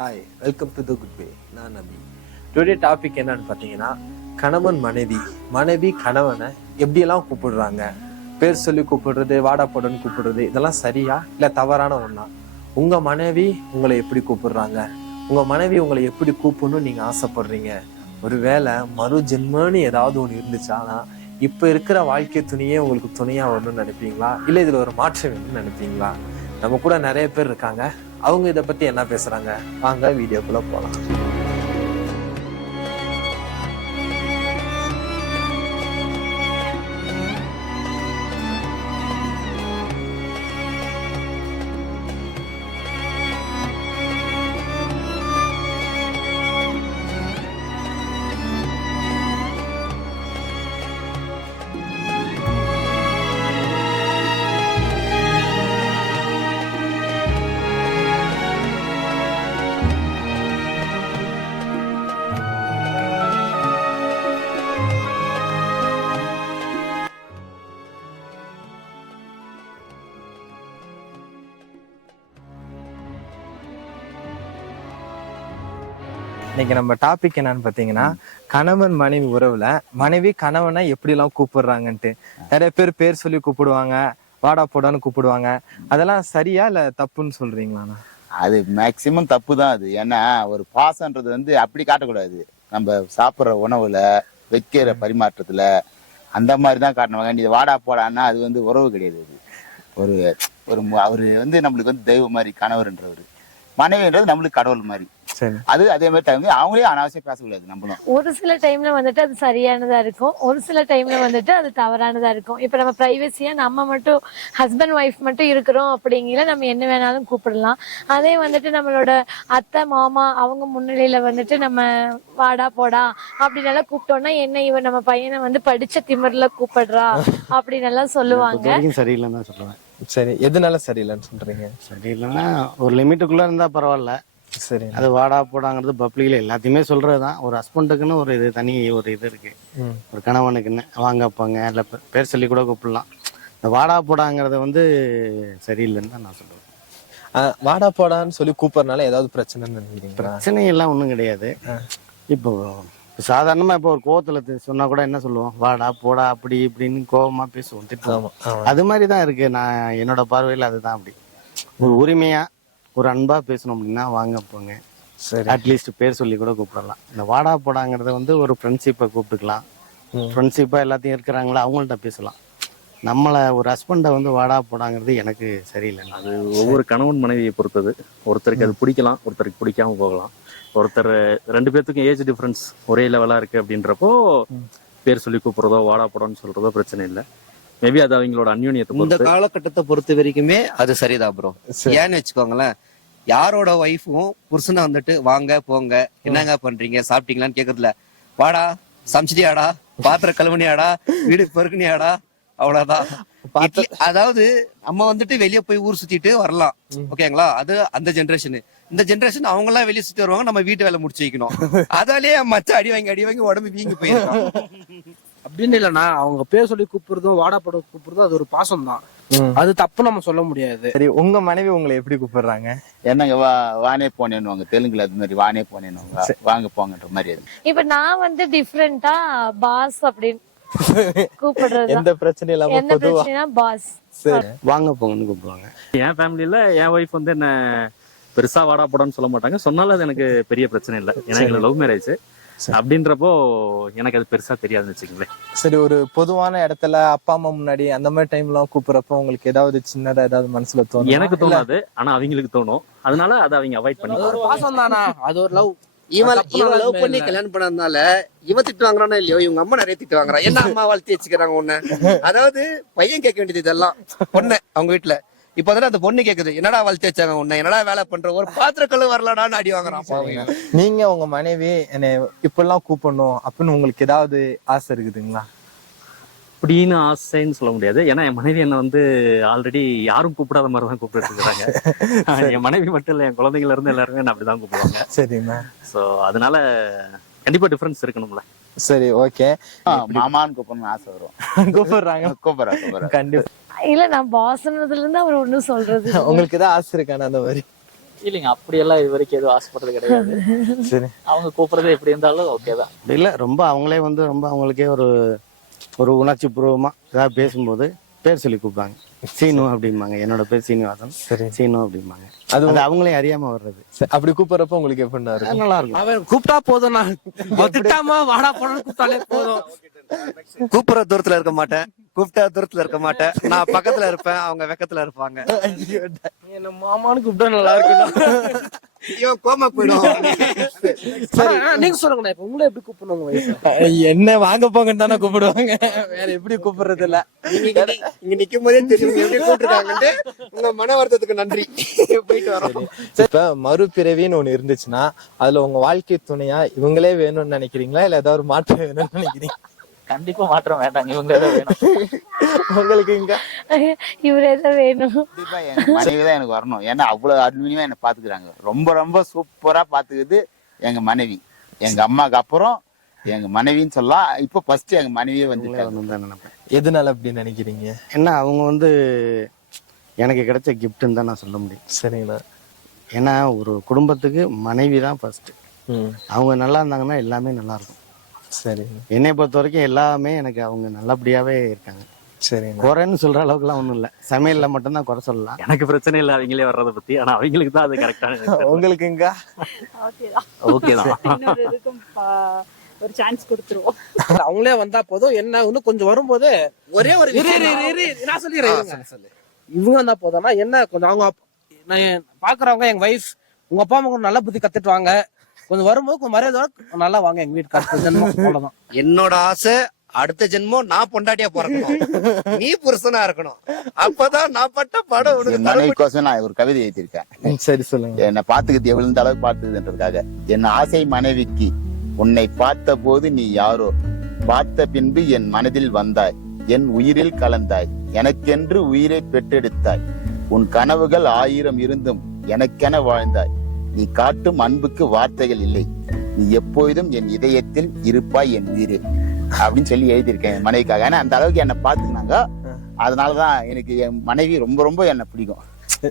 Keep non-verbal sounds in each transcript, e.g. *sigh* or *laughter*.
Hi welcome to the good way நான் Nabi. Today topic என்னன்னு பார்த்தீங்கன்னா கணவன் மனைவி. மனைவி கணவனை எப்படியெல்லாம் கூப்பிடுறாங்க? பேர் சொல்லி கூப்பிடுறது வாடா போடன்னு கூப்பிடுறது இதெல்லாம் சரியா இல்லை தவறான ஒன்றா உங்கள் மனைவி உங்களை எப்படி கூப்பிடுறாங்க? உங்கள் மனைவி உங்களை எப்படி கூப்பிடணும்னு நீங்கள் ஆசைப்படுறீங்க? ஒருவேளை மறு ஜென்மன்னு ஏதாவது ஒன்று இருந்துச்சானா இப்போ இருக்கிற வாழ்க்கை துணியே உங்களுக்கு துணையாக வரணும்னு நினைப்பீங்களா? இல்லை இதில் ஒரு மாற்றம் வேணும்னு நினைப்பீங்களா? நம்ம கூட நிறைய பேர் இருக்காங்க. அவங்க இதை பத்தி என்ன பேசுறாங்க? வாங்க வீடியோக்குள்ள போகலாம் இன்னைக்கு நம்ம டாபிக் என்னன்னு பாத்தீங்கன்னா கணவன் மனைவி உறவுல மனைவி கணவனை எப்படி எல்லாம் கூப்பிடுறாங்கன்ட்டு. நிறைய பேர் பேர் சொல்லி கூப்பிடுவாங்க வாடா போடான்னு கூப்பிடுவாங்க. அதெல்லாம் சரியா இல்ல தப்புன்னு சொல்றீங்களாண்ணா அது மேக்சிமம் தப்பு தான் அது. ஏன்னா ஒரு பாசன்றது வந்து அப்படி காட்டக்கூடாது. நம்ம சாப்பிட்ற உணவுல வைக்கிற பரிமாற்றத்துல அந்த மாதிரி தான் காட்டணும். வேண்டிய இது வாடா போடான்னா அது வந்து உறவு கிடையாது. அது. ஒரு ஒரு அவரு வந்து நம்மளுக்கு வந்து தெய்வம் மாதிரி கணவர்ன்றவர். மனைவின்றது நம்மளுக்கு கடவுள் மாதிரி. சரி. அது அதே மாதிரி டைம் அவங்களே அனாவசியம் பேசக்கூடாது நம்மளும். ஒரு சில டைம்ல வந்துட்டு அது சரியானதா இருக்கும். ஒரு சில டைம்ல வந்துட்டு அது தவறானதா இருக்கும். இப்ப நம்ம பிரைவசியா நம்ம மட்டும் ஹஸ்பண்ட் ஒய்ஃப் மட்டும் இருக்கிறோம் அப்படிங்கிற நம்ம என்ன வேணாலும் கூப்பிடலாம். அதே வந்துட்டு நம்மளோட அத்தை மாமா அவங்க முன்னிலையில வந்துட்டு நம்ம வாடா போடா அப்படின்னு எல்லாம் கூப்பிட்டோம்னா என்ன இவன் நம்ம பையனை வந்து படிச்ச திமிர்ல கூப்பிடுறா அப்படின்னு எல்லாம் சொல்லுவாங்க. சரியில்லைன்னு சொல்லுவேன். சரி எதனால சரியில்லைன்னு சொல்றீங்க? சரியில்லைன்னா ஒரு லிமிட்டுக்குள்ள இருந்தா பரவாயில்ல. சரி. அது வாடா போடாங்கிறது பப்ளிக்ல எல்லாத்தையுமே சொல்றது தான் ஒரு ஹஸ்பண்டுக்குன்னு ஒரு இது தனி ஒரு இது இருக்கு. ஒரு கணவனுக்குன்னு வாங்க போங்க இல்ல பேர் சொல்லி கூட கூப்பிடலாம். இந்த வாடா போடாங்கிறது வந்து சரியில்லைன்னு தான் நான் சொல்லுவேன் வாடா போடான்னு சொல்லி கூப்பிடுறதுனால ஏதாவது பிரச்சனைன்னு நினைக்கிறீங்களா? பிரச்சனை எல்லாம் ஒன்றும் கிடையாது இப்போ சாதாரணமா இப்போ ஒரு கோவத்துல தி- சொன்னா கூட என்ன சொல்லுவோம்? வாடா போடா அப்படி இப்படின்னு கோவமா பேசுவோம் திட்டுவோம். அது மாதிரி தான் இருக்கு. நான் என்னோட பார்வையில் அதுதான் அப்படி. ஒரு உரிமையா ஒரு அன்பா பேசணும் அப்படின்னா வாங்க போங்க. சரி. அட்லீஸ்ட் பேர் சொல்லி கூட கூப்பிடலாம். இந்த வாடா போடாங்கிறத வந்து ஒரு ஃப்ரெண்ட்ஷிப்பை கூப்பிட்டுக்கலாம். ம். ஃப்ரெண்ட்ஷிப்பா எல்லாத்தையும் இருக்கிறாங்களா அவங்கள்ட்ட பேசலாம். நம்மளை ஒரு ஹஸ்பண்டை வந்து வாடா போடாங்கிறது எனக்கு சரியில்லை. அது ஒவ்வொரு கணவன் மனைவியை பொறுத்தது. ஒருத்தருக்கு அது பிடிக்கலாம் ஒருத்தருக்கு பிடிக்காம போகலாம். ஒருத்தர் ரெண்டு பேர்த்துக்கும் ஏஜ் டிஃபரன்ஸ் ஒரே லெவலா இருக்கு அப்படின்றப்போ பேர் சொல்லி கூப்பிடுறதோ வாடா போடான்னு சொல்றதோ பிரச்சனை இல்லை. மேபி அது அவங்களோட அந்யூன்யத்தை இந்த காலகட்டத்தை பொறுத்த வரைக்குமே அது சரிதான் ப்ரோ. ஏன்னு வச்சுக்கோங்களேன் யாரோட ஒய்ஃபும் புருஷனை வந்துட்டு வாங்க போங்க என்னங்க பண்றீங்க சாப்பிட்டீங்களான்னு கேக்குறதுல வாடா சமைச்சிட்டியாடா பாத்திரம் கழுவுனியாடா வீடு பெருக்குனியாடா அவ்வளவுதான். அதாவது நம்ம வந்துட்டு வெளிய போய் ஊர் சுத்திட்டு வரலாம். ஓகேங்களா? அது அந்த ஜெனரேஷன் இந்த ஜெனரேஷன் அவங்க எல்லாம் வெளிய சுத்தி வருவாங்க நம்ம வீட்டு வேலை முடிச்சு வைக்கணும். அதாலேயே மச்ச அடி வாங்கி அடி வாங்கி உடம்பு வீங்கி போயிருக்கான். அப்படின்னு இல்லைண்ணா அவங்க பேர் சொல்லி கூப்பிடுறதும் வாடா படம் கூப்பிடுறதும் அது ஒரு பாசம் தான். அது தப்பு நம்ம சொல்ல முடியாது. சரி உங்க மனைவி உங்களை எப்படி கூப்பிடுறாங்க? என்னங்க வா வானே போனேன்னுவாங்க தெலுங்குல அது மாதிரி வானே போனேன்னுவாங்க. வாங்க போங்கன்ற மாதிரி இப்ப நான் வந்து டிஃப்ரெண்டா பாஸ் அப்படின்னு கூப்பிடுறது எந்த இல்லாம என்ன பொதுவா பிரச்சனைனா பாஸ் சரி. வாங்க போங்கன்னு கூப்பிடுவாங்க. என் ஃபேமிலியில என் ஒய்ஃப் வந்து என்ன பெருசா வாடா போடான்னு சொல்ல மாட்டாங்க. சொன்னாலும் அது எனக்கு பெரிய பிரச்சனை இல்லை. ஏன்னா லவ் மேரேஜ் அப்படின்றப்போ எனக்கு அது பெருசா தெரியாதுன்னு வச்சுக்கங்களேன். சரி ஒரு பொதுவான இடத்துல அப்பா அம்மா முன்னாடி அந்த மாதிரி டைம்லாம் கூப்பிடுறப்போ உங்களுக்கு ஏதாவது சின்னதா ஏதாவது மனசுல தோணும்? எனக்கு தோணாது. ஆனா அவங்களுக்கு தோணும். அதனால அதை அவங்க அவாய்ட் அது ஒரு பண்ணி பாசம் தானா அது ஒரு லவ் இவன் இவன் லவ் பண்ணி. கல்யாணம் பண்ணதுனால இவன் திட்டு வாங்குறானா இல்லையோ இவங்க அம்மா நிறைய திட்டு வாங்குறா என்ன அம்மா வளர்த்தி வச்சுக்கிறாங்க உன்ன. அதாவது பையன் கேட்க வேண்டியது இதெல்லாம். பொண்ணு அவங்க வீட்டுல இப்ப வந்து அந்த பொண்ணு கேக்குது என்னடா வளர்த்தி வச்சாங்க உன்னை? என்னடா வேலை பண்ற? ஒரு பாத்திர கல்லு வரலடான்னு அடி வாங்குறான். நீங்க உங்க மனைவி என்னை இப்படிலாம் கூப்பிடணும் அப்படின்னு உங்களுக்கு ஏதாவது ஆசை இருக்குதுங்களா? அப்படின்னு ஆசைன்னு சொல்ல முடியாது. ஏன்னா என் மனைவி என்ன வந்து ஆல்ரெடி யாரும் கூப்பிடாத மாதிரி தான் கூப்பிட்டு *laughs* என் மனைவி மட்டும் இல்ல என் குழந்தைங்கள இருந்து எல்லாருமே என்ன அப்படிதான் கூப்பிடுவாங்க. சரிம்மா. சோ அதனால கண்டிப்பா டிஃபரன்ஸ் இருக்கணும்ல. சரி ஓகே ஆ, மாமான்னு கூப்பிடணும்னு ஆசை வரும். *laughs* கூப்பிடுறாங்க. கூப்பிடுறா கூப்பிடுறா. கண்டிப்பா. இல்ல நான் பாஸ்ன்றதுல இருந்து அவர் ஒண்ணும் சொல்றது. உங்களுக்கு ஏதாவது ஆசை இருக்கான அந்த மாதிரி? இல்லைங்க அப்படியெல்லாம் இது வரைக்கும் எதுவும் ஆசைப்படுறது கிடையாது. சரி. அவங்க கூப்பிடுறது எப்படி இருந்தாலும் ஓகே தான். அப்படி இல்லை ரொம்ப அவங்களே வந்து ரொம்ப அவங்களுக்கே ஒரு ஒரு உணர்ச்சி பூர்வமா ஏதாவது பேசும்போது பேர் சொல்லி கூப்பிடுவாங்க. சீனு அப்படிம்பாங்க. என்னோட பேர் சீனிவாசன். சரி. சீனு அப்படிம்பாங்க. அது அது அவங்களே அறியாம வர்றது. அப்படி கூப்பிடுறப்ப உங்களுக்கு எப்படின்னா நல்லா இருக்கும். அவன் கூப்பிட்டா போதும் நான் திட்டாம வாடா போடணும் கூப்பிட்டாலே போதும். கூப்பிடுற தூரத்துல இருக்க மாட்டேன். கூப்பிட்டா தூரத்துல இருக்க மாட்டேன். நான் பக்கத்துல இருப்பேன். அவங்க வெக்கத்துல இருப்பாங்க. என்ன மாமான்னு கூப்பிட்டா நல்லா இருக்கும் *laughs* நீங்க சொல்லுங்கண்ணா இப்ப உங்களை எப்படி wife? என்ன வாங்க போங்கன்னு தானே கூப்பிடுவாங்க. வேற எப்படி கூப்பிடுறது இல்ல இங்க நிக்கும் போதே தெரியும் எப்படி கூப்பிட்டுருக்காங்கன்ட்டு. உங்க மன வருத்தத்துக்கு நன்றி. போயிட்டு வரோம். இப்ப மறுபிறவின்னு ஒண்ணு இருந்துச்சுன்னா அதுல உங்க வாழ்க்கை துணையா இவங்களே வேணும்னு நினைக்கிறீங்களா? இல்ல ஏதாவது ஒரு மாற்றம் வேணும்னு நினைக்கிறீங்க கண்டிப்பா மாற்றம் வேண்டாங்க. இவங்க தான் வேணும். உங்களுக்கு இங்க? இவரே தான் வேணும். கண்டிப்பா என் மனைவி தான் எனக்கு வரணும். ஏன்னா அவ்வளவு அருமையா என்ன பாத்துக்கிறாங்க. ரொம்ப ரொம்ப சூப்பரா பாத்துக்குது எங்க மனைவி. எங்க அம்மாக்கு அப்புறம் எங்க மனைவின்னு சொல்லலாம். இப்ப ஃபர்ஸ்ட் எங்க மனைவியே தான் நினைப்பேன். எதனால அப்படி நினைக்கிறீங்க? ஏன்னா அவங்க வந்து எனக்கு கிடைச்ச கிஃப்ட்னு தான் நான் சொல்ல முடியும். சரிங்கண்ணா ஏன்னா ஒரு குடும்பத்துக்கு மனைவி தான் ஃபர்ஸ்ட் அவங்க நல்லா இருந்தாங்கன்னா எல்லாமே நல்லா இருக்கும். சரிங்க. என்னை பொறுத்த வரைக்கும் எல்லாமே எனக்கு அவங்க நல்லபடியாவே இருக்காங்க. சரிங்கண்ணா குறைன்னு சொல்ற அளவுக்குலாம் ஒன்றும் இல்லை. சமையல்ல மட்டும்தான் குறை சொல்லலாம். எனக்கு பிரச்சனை இல்லை அவங்களே வர்றதை பத்தி. ஆனா அவங்களுக்கு தான் அது கரெக்டான உங்களுக்கு இங்க ஓகே தான். ஒரு சான்ஸ் கொடுத்துருவோம். அவங்களே வந்தா போதும். என்ன இன்னும் கொஞ்சம் வரும்போது ஒரே ஒரு நான் சொல்லிடுறேன். இவங்க வந்தா போதும்னா என்ன கொஞ்சம் அவங்க நான் பாக்குறவங்க எங்க வைஃப் உங்க அப்பா அம்மா கொஞ்சம் நல்ல புத்தி கத்துட்டு வாங்க. கொஞ்சம் வரும்போது கொஞ்சம் மரியாதையோட நல்லா வாங்க எங்க ஜென்மம் *laughs* அவ்வளவுதான். என்னோட ஆசை அடுத்த ஜென்மம் நான் பொண்டாட்டியா பிறக்கணும். *laughs* நீ புருஷனா இருக்கணும். அப்பதான் நான் பட்ட படம் உனக்கு மனைவிக்கோசம் நான் ஒரு கவிதை எழுதியிருக்கேன். சரி சொல்லுங்க. என்னை பாத்துக்கிட்டு எவ்வளவு அளவுக்கு பார்த்துக்குதுன்றதுக்காக என் ஆசை மனைவிக்கு உன்னை பார்த்த போது நீ யாரோ? பார்த்த பின்பு என் மனதில் வந்தாய். என் உயிரில் கலந்தாய். எனக்கென்று உயிரை பெற்றெடுத்தாய். உன் கனவுகள் ஆயிரம் இருந்தும் எனக்கென வாழ்ந்தாய். நீ காட்டும் அன்புக்கு வார்த்தைகள் இல்லை. நீ எப்பொழுதும் என் இதயத்தில் இருப்பாய் என் உயிரே அப்படின்னு சொல்லி எழுதியிருக்கேன் மனைவிக்காக. ஏன்னா அந்த அளவுக்கு என்னை பாத்துக்கினாங்க அதனாலதான் எனக்கு என் மனைவி ரொம்ப ரொம்ப என்னை பிடிக்கும்.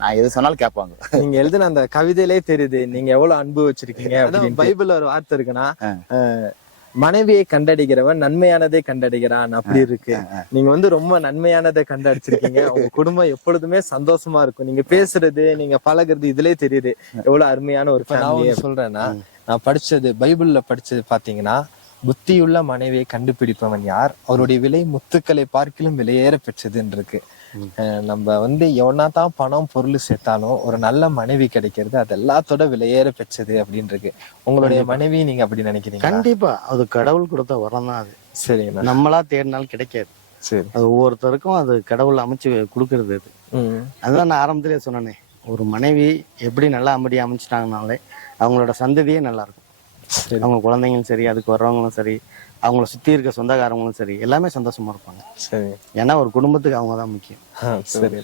நான் எது சொன்னாலும் கேட்பாங்க. நீங்க எழுதின அந்த கவிதையிலே தெரியுது நீங்க எவ்வளவு அன்பு வச்சிருக்கீங்க பைபிள்ல ஒரு வார்த்தை இருக்குன்னா மனைவியை கண்டடிக்கிறவன் நன்மையானதை கண்டடிக்கிறான் அப்படி இருக்கு. நீங்க வந்து ரொம்ப நன்மையானதை கண்டடிச்சிருக்கீங்க. *laughs* உங்க குடும்பம் எப்பொழுதுமே சந்தோஷமா இருக்கும். நீங்க பேசுறது நீங்க பழகுறது இதுலயே தெரியுது. எவ்வளவு அருமையான ஒரு ஃபேமிலி சொல்றேன்னா நான் படிச்சது பைபிள்ல படிச்சது பாத்தீங்கன்னா புத்தியுள்ள மனைவியை கண்டுபிடிப்பவன் யார்? அவருடைய விலை முத்துக்களை பார்க்கிலும் விலையேற பெற்றதுன்னு இருக்கு. நம்ம வந்து எவனா தான் பணம் பொருள் சேர்த்தாலும் ஒரு நல்ல மனைவி கிடைக்கிறது அது எல்லாத்தோட விலையேற பெற்றது அப்படின்னு இருக்கு உங்களுடைய மனைவி நீங்க அப்படி நினைக்கிறீங்க கண்டிப்பா. அது கடவுள் கொடுத்த வரம் தான் அது. சரிங்கண்ணா நம்மளா தேடினாலும் கிடைக்காது. சரி. அது ஒவ்வொருத்தருக்கும் அது கடவுள் அமைச்சு கொடுக்கறது அது. அதுதான் நான் ஆரம்பத்திலே சொன்னேனே. ஒரு மனைவி எப்படி நல்லா அம்படி அமைச்சிட்டாங்கனாலே அவங்களோட சந்ததியே நல்லா இருக்கும். அவங்க குழந்தைங்களும் சரி அதுக்கு வர்றவங்களும் சரி அவங்கள சுத்தி இருக்க சொந்தக்காரங்களும் சரி எல்லாமே சந்தோஷமா இருப்பாங்க. சரி. ஏன்னா ஒரு குடும்பத்துக்கு அவங்க தான் முக்கியம். சரி.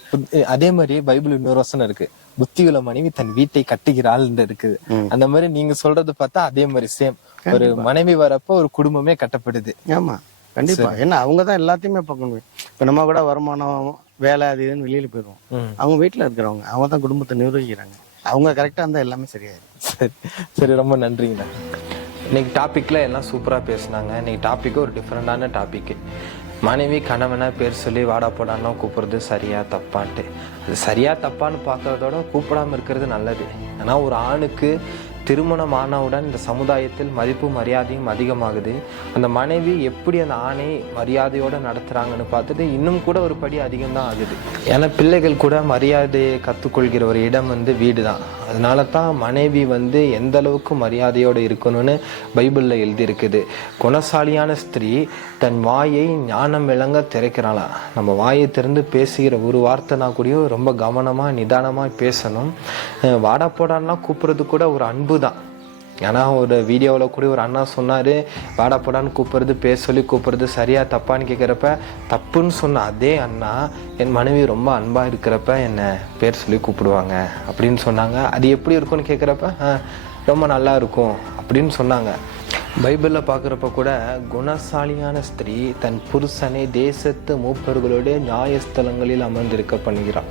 அதே மாதிரி பைபிள் இன்னொரு வசனம் இருக்கு. புத்தியுள்ள மனைவி தன் வீட்டை கட்டுகிறாள் இருக்குது. அந்த மாதிரி நீங்க சொல்றது பார்த்தா அதே மாதிரி சேம் ஒரு மனைவி வரப்போ ஒரு குடும்பமே கட்டப்படுது. ஆமா. கண்டிப்பா. ஏன்னா அவங்க தான் எல்லாத்தையுமே பார்க்கணும். இப்ப நம்ம கூட வருமானம் வேலை அது இதுன்னு வெளியில போயிடுவோம். அவங்க வீட்டுல இருக்கிறவங்க அவங்க தான் குடும்பத்தை நிர்வகிக்கிறாங்க. அவங்க கரெக்டாக இருந்தால் எல்லாமே சரியாயிடும் சரி. சரி ரொம்ப நன்றிங்கண்ணா. இன்னைக்கு டாப்பிக்கில் எல்லாம் சூப்பராக பேசினாங்க. இன்னைக்கு டாப்பிக்கு ஒரு டிஃப்ரெண்டான டாப்பிக்கு மனைவி கணவனை பேர் சொல்லி வாடா போடான்னா கூப்பிட்றது சரியா தப்பான்ட்டு. அது சரியா தப்பான்னு பார்க்கறதோட கூப்பிடாம இருக்கிறது நல்லது. ஏன்னா ஒரு ஆணுக்கு திருமணம் ஆனவுடன் இந்த சமுதாயத்தில் மதிப்பு மரியாதையும் அதிகமாகுது. அந்த மனைவி எப்படி அந்த ஆணை மரியாதையோடு நடத்துகிறாங்கன்னு பார்த்துட்டு இன்னும் கூட ஒரு படி அதிகம் தான் ஆகுது. ஏன்னா பிள்ளைகள் கூட மரியாதையை கற்றுக்கொள்கிற ஒரு இடம் வந்து வீடு தான் அதனால தான் மனைவி வந்து எந்த அளவுக்கு மரியாதையோடு இருக்கணும்னு பைபிளில் எழுதியிருக்குது. குணசாலியான ஸ்திரீ தன் வாயை ஞானம் விளங்க திறக்கிறாளாம் நம்ம வாயை திறந்து பேசுகிற ஒரு வார்த்தைனா கூடயும் ரொம்ப கவனமாக நிதானமாக பேசணும். வாடா போடான்னா கூப்பிட்றது கூட ஒரு அன்பு தான். ஏன்னா ஒரு வீடியோவில் கூட ஒரு அண்ணா சொன்னார் வாடா போடான்னு கூப்பிட்றது பேர் சொல்லி கூப்பிட்றது சரியாக தப்பான்னு கேட்குறப்ப தப்புன்னு சொன்ன அதே அண்ணா என் மனைவி ரொம்ப அன்பாக இருக்கிறப்ப என்னை பேர் சொல்லி கூப்பிடுவாங்க. அப்படின்னு சொன்னாங்க. அது எப்படி இருக்கும்னு கேட்குறப்ப ரொம்ப நல்லா இருக்கும். அப்படின்னு சொன்னாங்க. பைபிளில் பார்க்குறப்ப கூட குணசாலியான ஸ்திரீ தன் புருஷனை தேசத்து மூப்பர்களுடைய நியாயஸ்தலங்களில் அமர்ந்திருக்க பண்ணுகிறான்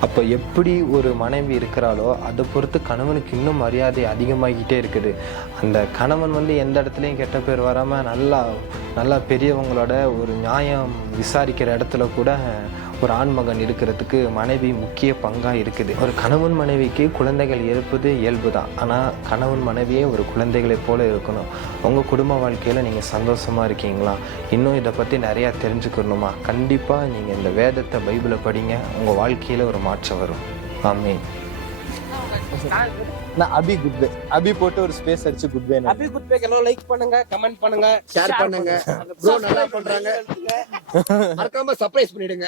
அப்போ எப்படி ஒரு மனைவி இருக்கிறாளோ அதை பொறுத்து கணவனுக்கு இன்னும் மரியாதை அதிகமாகிட்டே இருக்குது. அந்த கணவன் வந்து எந்த இடத்துலையும் கெட்ட பேர் வராமல் நல்லா நல்லா பெரியவங்களோட ஒரு நியாயம் விசாரிக்கிற இடத்துல கூட ஒரு ஆண்மகன் இருக்கிறதுக்கு மனைவி முக்கிய பங்காக இருக்குது. ஒரு கணவன் மனைவிக்கு குழந்தைகள் இருப்பது இயல்பு தான் ஆனால் கணவன் மனைவியே ஒரு குழந்தைகளைப் போல இருக்கணும். உங்கள் குடும்ப வாழ்க்கையில் நீங்கள் சந்தோஷமாக இருக்கீங்களா? இன்னும் இதை பற்றி நிறையா தெரிஞ்சுக்கணுமா? கண்டிப்பாக நீங்கள் இந்த வேதத்தை பைபிளை படிங்க. உங்கள் வாழ்க்கையில் ஒரு மாற்றம் வரும். ஆமீன். நான் அபி குட் பே அபி போட்டு ஒரு ஸ்பேஸ் அடிச்சு குட் பே அபி குட் பேக் எல்லாம் லைக் பண்ணுங்க கமெண்ட் பண்ணுங்க ஷேர் பண்ணுங்க. ப்ரோ நல்லா பண்றாங்க. மறக்காம சர்ப்ரைஸ் பண்ணிடுங்க.